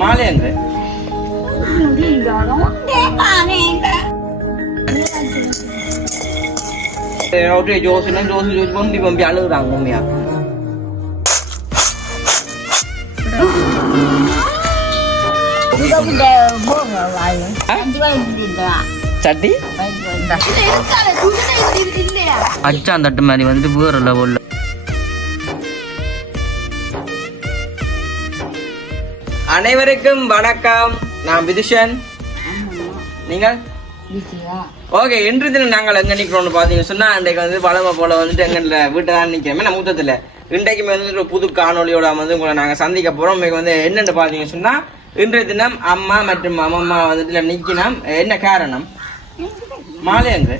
மாலையங்க ஜோசினா Joshi Joshi bumpy bumpy அழுகுறாங்க உண்மையா. சட்டி அச்சான் தட்டு மாதிரி வந்துட்டு வேற லெவல்ல. அனைவருக்கும் வணக்கம். நான் விதுஷன். நீங்கள் ஓகே. இன்று தினம் நாங்கள் எங்க நிக்கிறோம்னு பாத்தீங்கன்னு சொன்னா இன்றைக்கு வந்து பழமை போல வந்துட்டு எங்க வீட்டை தான் நிக்கிறோமே. நான் மூத்தத்துல இன்றைக்குமே வந்து புது காணொலியோட வந்து உங்களை நாங்க சந்திக்க போறோம். இன்னைக்கு வந்து என்னென்னு பாத்தீங்கன்னு சொன்னா இன்றைய தினம் அம்மா மற்றும் அம்மம்மா வந்துட்டு நிக்கணும். என்ன காரணம்? மாலையங்க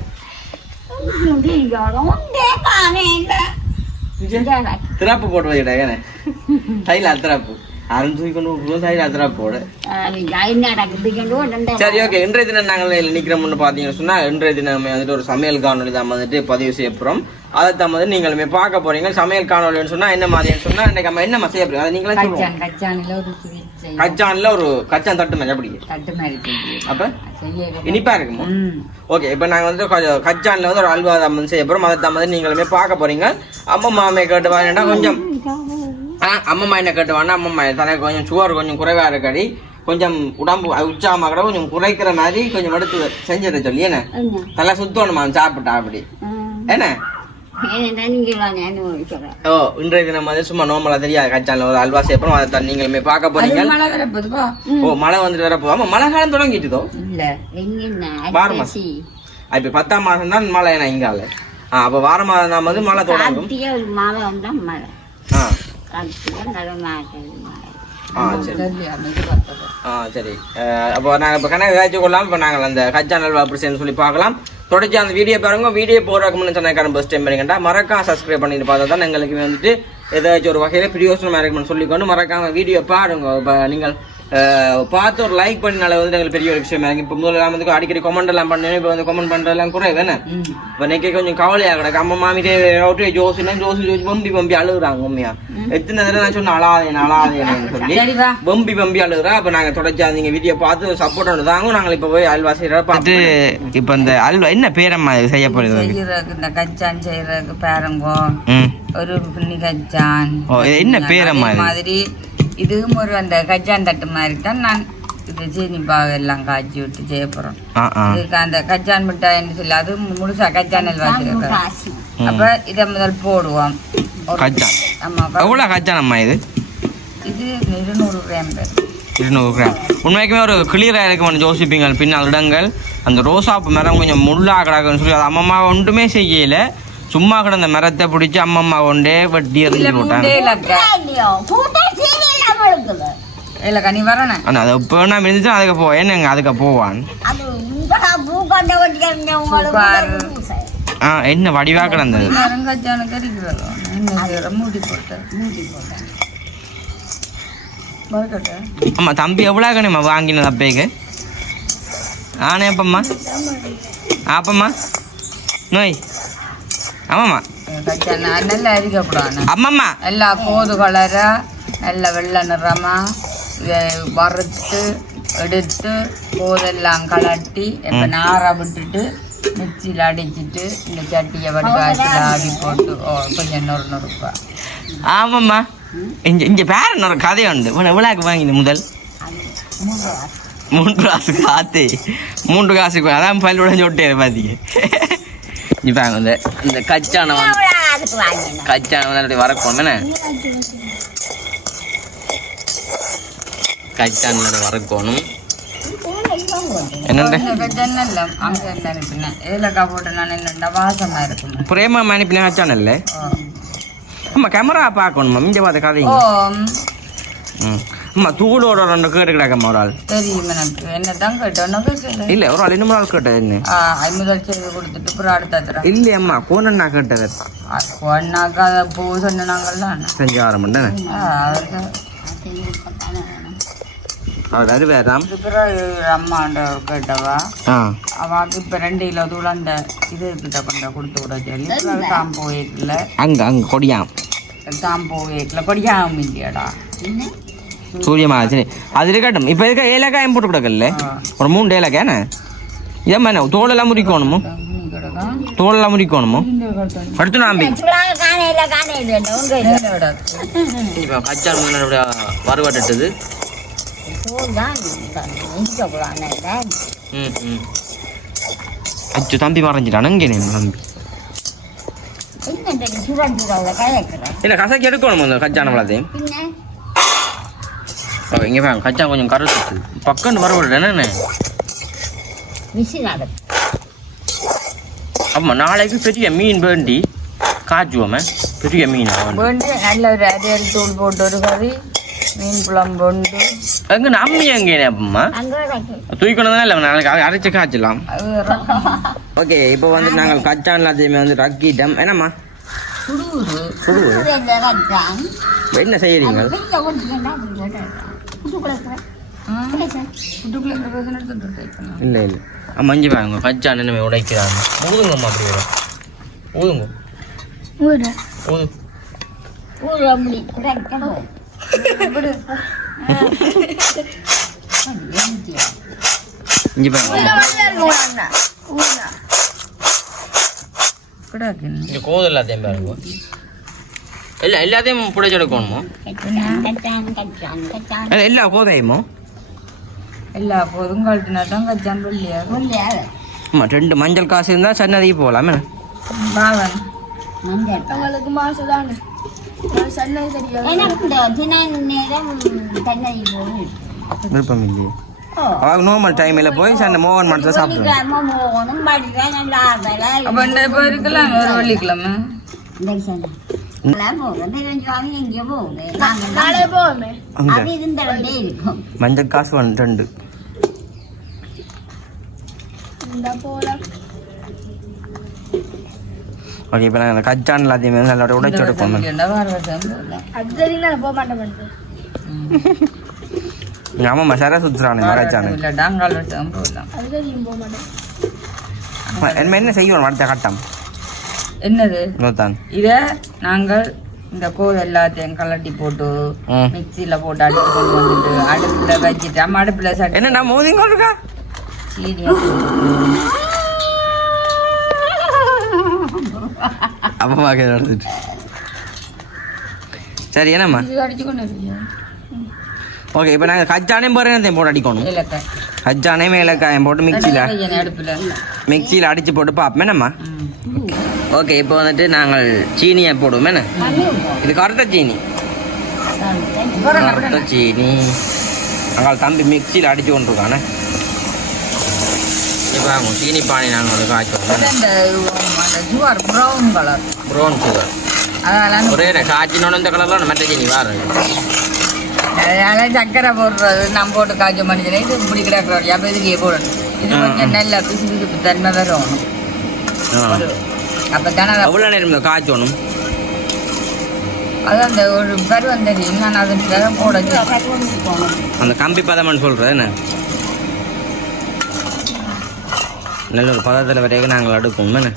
திராப்பு போட்டு வைக்கிட்ட தைல திராப்பு அருண் தூக்கி கொண்டு தைல திராப்பு போட. சரி ஓகே. இன்றைய தினம் நாங்கள் நிக்கிறோம்னு பாத்தீங்கன்னு சொன்னா இன்றைய தினம் வந்துட்டு ஒரு சமையல் காணொலி தான் வந்துட்டு பதிவு செய்ய போறோம். அதை தான் வந்து நீங்களுமே பார்க்க போறீங்க. சமையல் காணொலின்னு சொன்னா என்ன மாதிரின்னு சொன்னா இன்னைக்கு நம்ம என்ன செய்ய போறோம் அதை நீங்களே சொல்லுவோம். கச்சான்ல ஒரு கச்சான் தட்டு மாதிரி அப்படி அப்ப இனிப்பா இருக்குமா? ஓகே. இப்ப நாங்க வந்து கச்சான்ல வந்து ஒரு அல்வா தான் செய்ய போறோம். அதை தான் வந்து நீங்களுமே பார்க்க போறீங்க. அம்மா மாமையை கேட்டு வாங்கினா கொஞ்சம் அம்மம்மா என்ன கேட்டு வாங்க. அம்மம்மா தனக்கு கொஞ்சம் சுகர் கொஞ்சம் குறைவா இருக்கடி கொஞ்சம் உடம்பு உற்சாகமா கூட கொஞ்சம் குறைக்கிற மாதிரி கொஞ்சம் எடுத்து செஞ்சதை சொல்லி என்ன நல்லா சுத்தணுமா சாப்பிட்டா அப்படி என்ன. ஓ இன்றைய தினம் வந்து சும்மா நோமலா தெரியாது கச்சான்ல ஒரு அல்வா செய்யப்போம். அதை தான் நீங்களுமே பார்க்க போறீங்க. ஓ மழை வந்துட்டு வரப்போ. ஆமா மழை காலம் தொடங்கிட்டுதோ வார மாசம். இப்ப 10ஆம் மாசம் தான் மழை என்ன இங்கால. அப்ப வார மாதம் தான் வந்து மழை தொடங்கும். சரி. அப்போ நாங்க இப்ப கணக்கு காய்ச்சி கொள்ளலாம். இப்ப நாங்கள் அந்த கச்சான் அல்வா அப்படி செய்யணும்னு சொல்லி பார்க்கலாம். தொடர்ச்சி அந்த வீடியோ பாருங்க. வீடியோ போடுறதுக்கு முன்னாடி சொன்ன ஃபர்ஸ்ட் டைம் பாருங்கடா மறக்காம சப்ஸ்கிரைப் பண்ணிட்டு பார்த்தா தான் எங்களுக்கு வந்துட்டு ஏதாச்சும் ஒரு வகையில பிரியோசனமா இருக்கும்னு சொல்லிக்கொண்டு மறக்காம வீடியோ பாருங்க. இப்போ நீங்கள் பார்த்து ஒரு லைக் பண்ணினால வந்து எங்களுக்கு பெரிய ஒரு விஷயமா இருக்கு. இப்போ முதல்ல வந்து அடிக்கடி கமெண்ட் எல்லாம் பண்ணேன். இப்போ வந்து கமெண்ட் பண்றதெல்லாம் குறை வேணே. இப்போ இன்னைக்கு கொஞ்சம் கவலையா கிடக்கு. அம்மா மாமிட்டே ஜோசினா ஜோசி ஜோசி பம்பி பம்பி அழுகுறாங்க உண்மையா. எத்தனை தடவை நான் சொன்ன அழாதேன்னு சொல்லி பம்பி பம்பி அழுகுறா. அப்ப நாங்க தொடர்ச்சி நீங்க வீடியோ பார்த்து சப்போர்ட் ஒன்று தாங்க. நாங்கள் இப்ப போய் அல்வா செய்யறா பார்த்து. இப்ப இந்த அல்வா என்ன பேரம்மா செய்ய போறது? இந்த கச்சான் செய்யறதுக்கு பேரங்கோ ஒரு புள்ளி கச்சான் என்ன பேரம்மா மாதிரி. இதுவும் ஒரு அந்த கச்சான் தட்டு மாதிரி தான் நான் இது சீனிப்பாக எல்லாம் காய்ச்சி விட்டு செய்ய போறோம். இதுக்கு அந்த கச்சான் மிட்டாய்ன்னு சொல்லி அது முழுசா கச்சான் அல்வா செய்யறோம். அப்ப இதை முதல் போடுவோம். எவ்வளவு கச்சான் அம்மா இது? இது 200 கிராம். 200 கிராம். உண்மைக்குமே ஒரு கிளியரா இருக்கும் யோசிப்பீங்க. பின்னால் இடங்கள் அந்த ரோசாப்பு மரம் கொஞ்சம் முள்ளா கிடக்குன்னு சொல்லி அது அம்மம்மா ஒன்றுமே செய்யல. சும்மா கிடந்த மரத்தை பிடிச்சி அம்மம்மா கொண்டே வெட்டி எறிஞ்சு போட்டாங்க. அதுக்கு போ என்னங்க அதுக்கு போவான் என்ன வடிவா கிடந்தது. ஆமா தம்பி எவ்வளவு கணிமா வாங்கினது அப்பேக்கு? ஆனே அப்பம்மா ஆப்பம்மா நோய் ஆமாம்மா நல்லா அரிக்கப்படாது. அம்மம்மா எல்லா கோது கலரா நல்ல வெள்ளை நிறமா வறுத்து எடுத்து கோதெல்லாம் கலட்டி இப்போ நாரை விட்டுட்டு மிக்சியில் அடிச்சுட்டு இந்த சட்டியை வடிகாய்ச்சில் ஆடி போட்டு கொஞ்சம் நொறுப்பா. ஆமாம்மா இங்கே பேர ஒரு கதை உண்டு. விழாக்கு வாங்கின முதல் 3 காசுக்கு ஆத்தே 3 காசுக்கு அதான் பல்லோட சொட்டே பார்த்தீங்க. இப்போ இந்த கச்சான வந்து வரக்கணும் என்ன கச்சான வரக்கணும் பிரேமா அனுப்பின கச்சான இல்லை. ஆமா கேமரா பார்க்கணுமா இங்க பார்த்த கதை. அம்மா தூளோட 2 கேட்டு கிடக்கம்மா ஒரு ஆள் தெரியும் எனக்கு என்னதான் கேட்டோம் இல்ல ஒரு ஆள் இன்னும் ஆள் கேட்டது என்ன முதல் செய்து கொடுத்துட்டு அப்புறம் அடுத்த இல்ல அம்மா கோணண்ணா கேட்டது. கோணாக்கா பூ சொன்னாங்கல்ல செஞ்சாரம் அவர் அறிவாராம் அம்மாண்ட கேட்டவா அவாக்கு இப்ப 2 கிலோ தூள் அந்த இது கிட்ட கொண்ட கொடுத்து விட சொல்லி தாம் போயிட்டுல அங்க கொடியாம் தாம் போயிட்டுல கொடியாம் இல்லையாடா சூரியமாலா அது இருக்கட்டும். இப்போ இருக்க ஏலக்காயம் போட்டு கொடுக்கல ஒரு 3 ஏலக்காய் ஏமா தோலெல்லாம் முறிக்கணுமோ தோலெல்லாம் முறிக்கணுமோ அடுத்து நாம்பி இப்போ கச்சான் வறுவட்டுது. அச்சு தம்பி மறைஞ்சிட்டான் இங்கே தம்பி இல்லை கசக்கி எடுக்கணும் அந்த கச்சான பழத்தையும். இங்கே பாருங்க கச்சா கொஞ்சம் கருத்து பக்கன்னு வறுவட்டு என்ன ஆமா நாளைக்கு பெரிய மீன் வேண்டி காய்ச்சுவோமே பெரிய மீன் நல்ல ஒரு அரியல் தூள் போட்டு ஒரு கறி மீன் குழம்பு உண்டு. எங்க அம்மி எங்கே அப்பம்மா தூக்கணும் தான் இல்லை நாளைக்கு அரைச்சி காய்ச்சலாம். ஓகே இப்போ வந்து நாங்கள் கச்சான் எல்லாத்தையுமே வந்து ரக்கிட்டோம். என்னம்மா சுடுவது என்ன செய்யறீங்க? இல்லை இல்லை மஞ்சு பாருங்க கச்சான் என்ன உடைக்கிறாங்க. ஊதுங்கம்மா அப்படி வரும் ஊதுங்க ஊது இஞ்சி பாருங்க இந்த கோது எல்லாத்தையும் பாருங்க இல்லை எல்லாத்தையும் பிடிச்சி எடுக்கணுமோ எல்லா கோதையுமோ எல்லா போதும் கழட்டினா தான் கச்சான் வெள்ளியாக. ஆமா 2 மஞ்சள் காசு இருந்தால் சன்னதிக்கு போகலாமே. பாவன் உங்களுக்கு மாசம் தானே சன்னதி தெரியாது விருப்பம் இல்லையே நார்மல் டைமில் போய் சண்டை மோகன் மட்டும் சாப்பிடுவேன். அப்போ இப்போ இருக்கலாம் ஒரு வெள்ளிக்கிழமை மஞ்சள் காசு 2 ஓகே. இப்போ நாங்கள் கச்சான் எல்லாத்தையுமே நல்லா உடைச்சு எடுப்போம். ஆமாம்மா சர சுற்றுறானு கச்சானு என்ன செய்வோம் அடுத்த கட்டம் என்னது நோத்தான் இதை நாங்கள் இந்த கோது எல்லாத்தையும் கலட்டி போட்டு மிக்சியில போட்டு அடுப்பு கொண்டு வந்துட்டு அடுப்புல வச்சுட்டு அம்மா அடுப்புல என்ன மோதிங்க இருக்கா அப்பமா நடந்துட்டு சரி என்னம்மா அடிச்சு கொண்டு ஓகே. இப்போ நாங்கள் கச்சானையும் போகிறேன் போட்டு அடிக்கணும். கச்சானையும் ஏலக்காயம் போட்டு மிக்சியில் அடித்து போட்டு பார்ப்போம் என்னம்மா. ஓகே இப்போ வந்துட்டு நாங்கள் சீனியை போடுவோம் என்ன இது கரெக்டாக சீனி நாங்கள் தம்பி மிக்சியில் அடித்து கொண்டிருக்கானே. இப்போ சீனி பானி நாங்கள் வந்து காய்ச்சுவோம் ப்ரௌன் சுகர் ஒரே காய்ச்சினோட இந்த கலரில் மற்ற சீனி வாரம் அதனால சக்கரை போடுறது நம்ம போட்டு காய்ச்ச மனுஷனே இது இப்படி கிடக்குறோம் அப்போ இதுக்கே போடணும். இது கொஞ்சம் நல்லா பிசு பிசுப்பு தன்மை வரணும். அப்போ தானே அவ்வளோ நேரம் காய்ச்சணும். அது அந்த ஒரு பருவம் தெரியும் நான் அதுக்காக போட அந்த கம்பி பதம்னு சொல்கிறது என்ன நல்ல ஒரு பதத்தில் வரைக்கும் நாங்கள் அடுப்போம் என்ன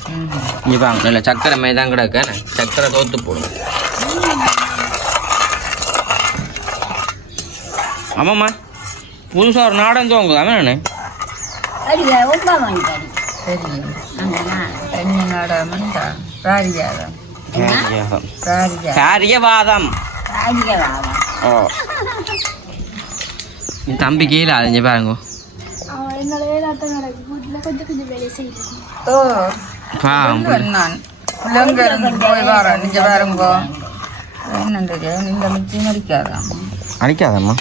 இங்கே பாங்க நல்ல சக்கரை மைதான் கிடக்கு என்ன சக்கரை தோற்று போடும். ஆமாம்மா புதுசாக ஒரு நாடன் தோங்குதாமே நான் தம்பி கீழே அழிஞ்சு பாருங்க அடிக்காதம்மா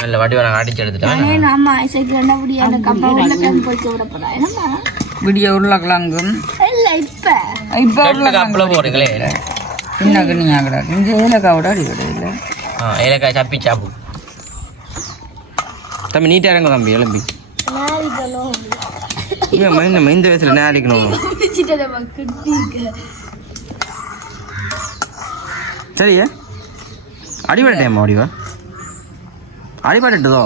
நல்ல வடி நாங்கள் அடிச்சு எடுத்துட்டோம். விடிய உருளைக்கிழங்கும் இப்போ போறீங்களே சின்ன நீ ஆகடா இந்த ஏலக்காவோட அடிக்கடை இல்லை ஏலக்காய் சப்பி சாப்பு தம்பி நீட்டாக இறங்க தம்பி எலும்பி இந்த வயசுல நேரிக்கணும். சரியா அடிபட்டேம்மா அடிவா அடிபட்டுதோ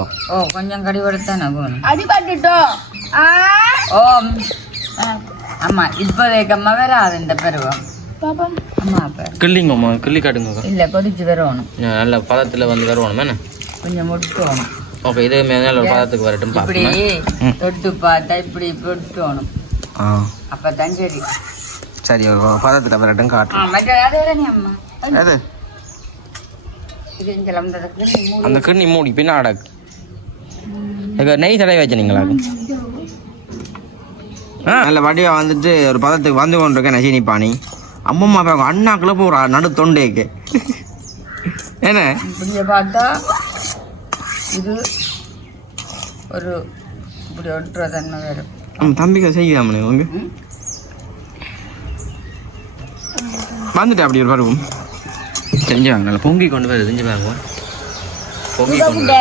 கொஞ்சம் கடிபடுத்தானே அடிபட்டுட்டோ ஆமா இப்போதைக்கு அம்மா வராது இந்த பருவம் பாப்போம். அம்மா பேர் கிள்ளிங்கம்மா கிள்ளி காட்டுங்க. இல்ல கொதிச்சு வரணும், நல்ல பதத்தில் வந்து வருவோம் என்ன. கொஞ்சம் முட்டணும். ஓகே இது மேலே ஒரு பதத்துக்கு வரட்டும் இப்படி பார்ப்போம். தொட்டு பார்த்தா இப்படி பொட்டணும், ஆ அப்பதான் சரி. சரி ஒரு பதத்தில் வரட்டும் காட்டும். மற்ற அது வேற நீ அம்மா அது இது இங்கெல்லாம் அந்த கிண்ணி மூடி பின்ன அடக்கு நெய் தடவை வச்சுனீங்களா? நல்ல வடிவா வந்துட்டு ஒரு பதத்துக்கு வந்து கொண்டிருக்கேன் நசீனி பானி. அம்மம்மா பாருங்க அண்ணாக்குள்ள போற நடு தொண்டேக்கு என்ன இப்படியே பார்த்தா இது ஒரு இப்படி ஒட்டுற தன்மை வேறு. தம்பிக்கு செய்யாமனே உங்க வந்துட்டு அப்படி ஒரு பருவம் செஞ்சு வாங்க. நல்லா பொங்கி கொண்டு போய் செஞ்சு வாங்குவோம். பொங்கி கொண்டு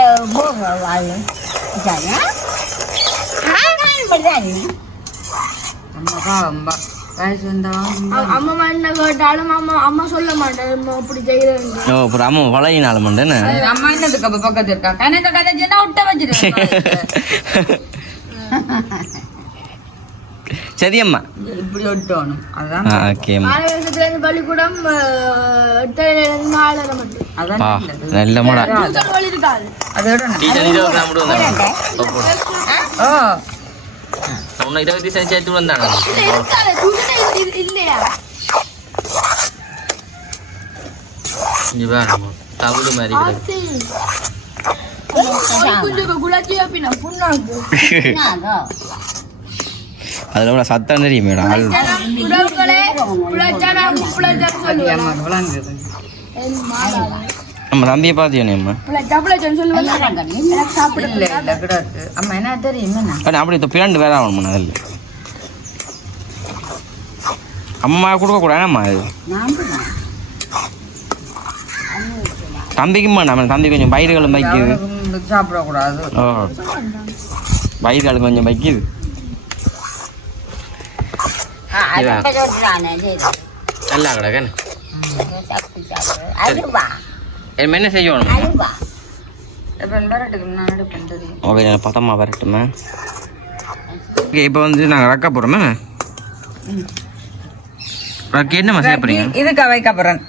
அம்மா வயசு வந்தவன் அம்மா என்ன கேட்டாலும் அம்மா சொல்ல மாட்டேன் அப்படி செய்யறேன். ஓ அப்புறம் அம்மா வளையினால மண்டேன்னு அம்மா என்னதுக்கு அப்ப பக்கத்து இருக்கா கணக்கு கதைச்சுன்னா விட்ட வச்சிருக்கேன். சரி அம்மா இப்படி ஒட்டணும் அதான். ஓகே ஆலயத்துலேருந்து பள்ளிக்கூடம் 8 4 மட்டும். அதான் நல்ல மாடா டியூஷன் வழி இருக்காது. அதோட ஓ உன்னை 20 சேர்த்து வந்தாங்க இருக்காது டியூஷன் இல்லையா? இங்கே வேணும் தவிடு மாதிரி ஆத்தி கொஞ்சம் குலாச்சி அப்படின்னா புண்ணாக்கு அதில் கூட சத்தம் தெரியும் மேடம். உறவுகளே புலச்சாரம் புலச்சாரம் சொல்லுவாங்க. அம்மா விளங்குது. நம்ம தம்பியை பார்த்தியோனே அம்மா புலச்சாரம் சொல்லுவாங்க. எனக்கு சாப்பிட இல்ல இல்ல கிடாக்கு அம்மா என்ன தெரியும் என்ன ஆனால் அப்படி இந்த பிராண்டு வேற ஆகணும் அதில் அம்மா கொடுக்கக்கூடாதும்மா அது தம்பிக்குமா நம்ம தம்பி கொஞ்சம் வயிறுகளும் வைக்குது. சாப்பிடக்கூடாது. ஓ வயிறுகள் கொஞ்சம் வைக்குது. நல்லா கிடக்கன்னு என்ன செய்யணும்? ஓகே பத்தம்மா வரட்டுமே. ஓகே இப்போ வந்து நாங்கள் ரக்க போகிறோமே. ரக்க என்னம்மா செய்ய போகிறீங்க? இதுக்கு வைக்க போகிறேன்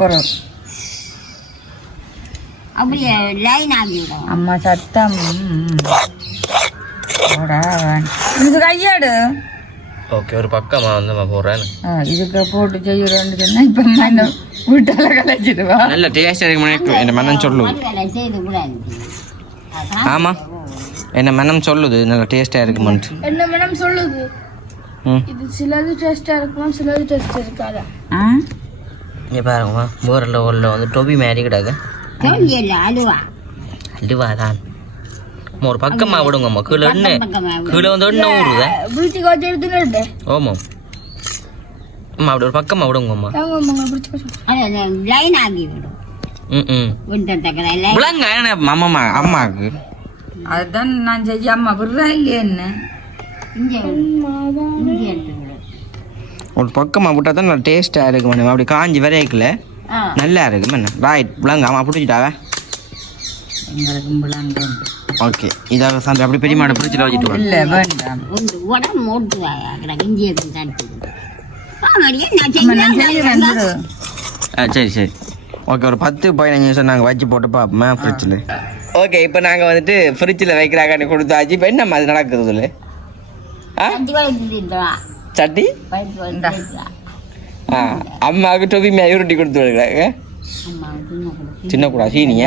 போகிறோம். அப்படியே லைன் ஆகிவிடும். அம்மா சத்தம் இது கையாடு. ஓகே ஒரு பக்கமாக வந்து நம்ம போடுறேன். இதுக்கு போட்டு செய்யறோன்னு சொன்னா இப்போ என்ன வீட்டால கலைச்சிடுவா. நல்ல டேஸ்ட் இருக்கு என் மனம் சொல்லுது. ஆமாம் என்ன மனம் சொல்லுது நல்ல டேஸ்ட்டாக இருக்குமான்ட்டு. என்ன மேடம் சொல்லுது இது சிலது டேஸ்டா இருக்கும் சிலது டேஸ்ட் இருக்காது. இங்கே பாருங்கம்மா போரில் உள்ள வந்து டொபி மாதிரி கிடாது. அல்வா தான் ஒரு பக்கமா விடுங்கம்மா கீழே கீழே வந்து ஒன்று ஊறுத வீட்டுக்கு வச்சு எடுத்துட்டு ஓமாம் அம்மா அப்படி ஒரு பக்கமா விடுங்கம்மா. விளங்க அம்மா அம்மாவுக்கு அதுதான் நான் செய்ய அம்மா விடுறா இல்லையா என்ன ஒரு பக்கமா விட்டா தான் நல்லா டேஸ்ட்டாக இருக்கு. அப்படி காஞ்சி வரைக்கல நல்லா இருக்கு என்ன ரைட் விளங்க அம்மா பிடிச்சிட்டாவ எங்களுக்கு விளங்க. ஓகே இதாக சாப்பிட்டு அப்படி பெரிய மாடை பிடிச்சிட்டு வச்சுட்டு இல்லை வேண்டாம் சரி சரி ஓகே ஒரு 10-15 நிமிஷம் நாங்கள் வச்சு போட்டு பார்ப்போமே ஃப்ரிட்ஜில். ஓகே இப்போ நாங்கள் வந்துட்டு ஃப்ரிட்ஜில் வைக்கிறாங்கன்னு கொடுத்தாச்சு. இப்போ என்ன மாதிரி நடக்குது சொல்லு? சட்டி அம்மாவுக்கு டொபி மேலே உருட்டி கொடுத்து விடுறாங்க. சின்ன கூட சீனிய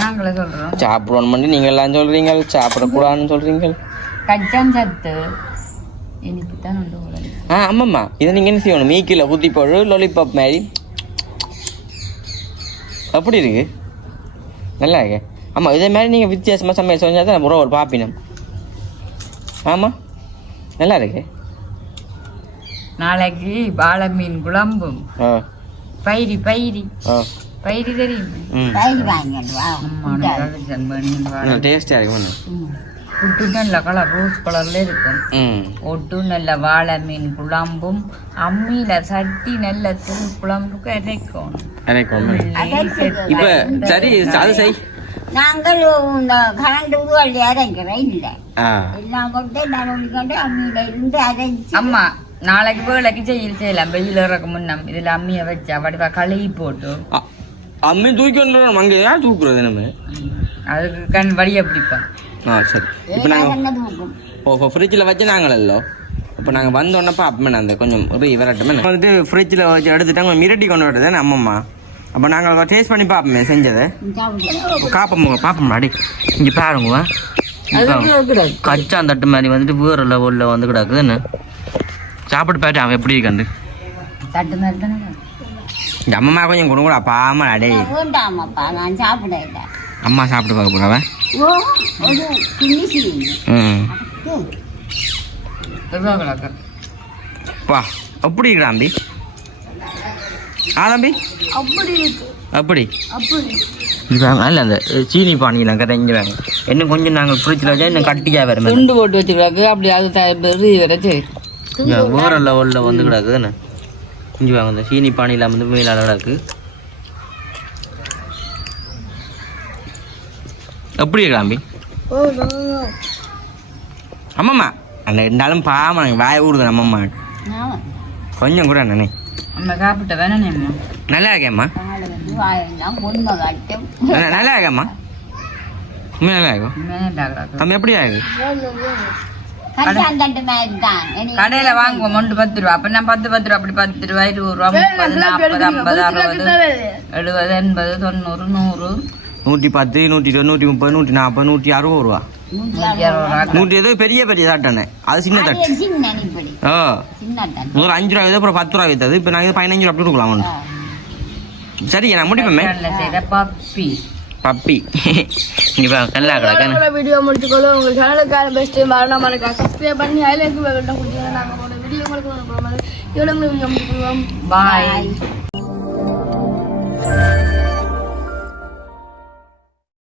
நாங்களே சொல்றோம் சாப்பிடணும் பண்ணி நீங்கள் எல்லாம் சொல்கிறீங்க சாப்பிடக்கூடாதுன்னு சொல்கிறீங்க. கச்சான் சத்து எனக்கு தான் உண்டு. ஆமாம்மா இதை நீங்கள் என்ன செய்யணும் மீக்கில் ஊற்றி போடு லொலிபாப் மாதிரி அப்படி இருக்கு நல்லா இருக்கு. ஆமாம் இதே மாதிரி நீங்கள் வித்தியாசமாக சமையல் செஞ்சால் தான் நம்ம ஒரு பாப்பினம். ஆமாம் நல்லா இருக்கு. நாளைக்கு வாழை மீன் குழம்பும் பயிரி பயிரி பயிரி தெரியும் டேஸ்டாக இருக்கு. புட்டு நல்ல கலர் ரோஸ் கலர்ல இருக்கும். ஒட்டு நல்ல வாழை மீன் குழம்பும் அம்மியில சட்டி நல்ல தூள் குழம்புக்கு அரைக்கணும். இப்போ சரி அது செய் நாங்கள் இந்த கரண்ட் உருவாளி அரைக்கிறேன் இல்லை ஆ எல்லாம் கொண்டு நான் ஒழிக்கொண்டு அம்மியில இருந்து அரைச்சி அம்மா நாளைக்கு வேலைக்கு செய்யலாம் வெயில் இறக்க முன்னம் இதுல அம்மியை வச்சு வடிவா கழுவி போட்டு அம்மி தூக்கி வந்துடும் அங்கே யார் தூக்குறது நம்ம அதுக்கு கண் வடிய பிடிப்பேன் சரி இப்போ நாங்கள் என்ன தூக்கும் இப்போ ஃப்ரிட்ஜில் வச்சு நாங்களோ இப்போ நாங்கள் வந்தோன்னப்பா அப்பமே அந்த கொஞ்சம் வரட்டுமே வந்துட்டு ஃப்ரிட்ஜில் வச்சு எடுத்துட்டாங்க மிரட்டி கொண்டு வரது அம்மம்மா அப்போ நாங்கள் டேஸ்ட் பண்ணி பார்ப்போமே செஞ்சதை பார்ப்போம் அடி இங்கே பாருங்க கச்சான் தட்டு மாதிரி வந்துட்டு வேறு லெவலில் வந்து கிடக்குதுன்னு சாப்பிட்டு பார்த்து அவன் எப்படி கண்டு தட்டு மாதிரி தானே இந்த அம்மா கொஞ்சம் கொடுங்கடா பாமா அடே வேண்டாமாப்பா நான் சாப்பிட இல்லை அம்மா சாப்பிட்டு பார்க்க போகிறவன் ஓ ஒரு துணி செய்யுங்க வா அப்படி இருக்கிறாம்பி தம்பி அப்படி இருக்கு அப்படி அப்படி இல்லை அந்த சீனி பானி நாங்கள் கரைஞ்சிடுவாங்க இன்னும் கொஞ்சம் நாங்கள் ஃப்ரிட்ஜில் வச்சா இன்னும் கட்டிக்காக வேறு துண்டு போட்டு வச்சுக்கிறாங்க அப்படி அது வரைச்சு வேற லெவலில் வந்து கிடக்குதுன்னு இஞ்சி வாங்க இந்த சீனி பானியில் வந்து மேலால் கிடக்கு எப்படி கிளம்பி அம்மம்மா அந்த இருந்தாலும் பாமா வாய ஊடுது அம்மம்மா கொஞ்சம் கூட நானே நம்ம சாப்பிட்ட வேணானே நல்லா இருக்கேம்மா வாயெல்லாம் பொண்ணை காட்டும் நல்லா இருக்கேம்மா நல்லா இருக்கும் நம்ம எப்படி ஆகுது கல்யாணம் தட்டு மாதிரி தான் கடையில வாங்குவோம் 10 ரூபா அப்ப நான் 10 ரூபா அப்படி 10 ரூபா 20 ரூபா 30 40 50 60 70 80 90 100 110 120 130 140 160 ரூபா 100 ஏதோ பெரிய பெரிய தட்டானே அது சின்ன தட்டு சின்ன இப்படி ஓ சின்ன தட்டு முதல்ல 5 ரூபா அப்புறம் 10 ரூபா வித்தது இப்போ நாங்கள் 15 ரூபா அப்படி கொடுக்கலாம் சரி நான் முடிப்பேன் செய்த பப்பி பப்பி இப்போ நல்லா கிடக்கு வீடியோ முடிச்சுக்கொள்ள உங்கள் சேனலுக்கான பெஸ்ட் மரணம் மறக்க சப்ஸ்கிரைப் பண்ணி ஐலைக்கு கொடுத்தீங்கன்னா நாங்கள் வீடியோ உங்களுக்கு இவ்வளோ வீடியோ முடிச்சுக்குவோம் பாய்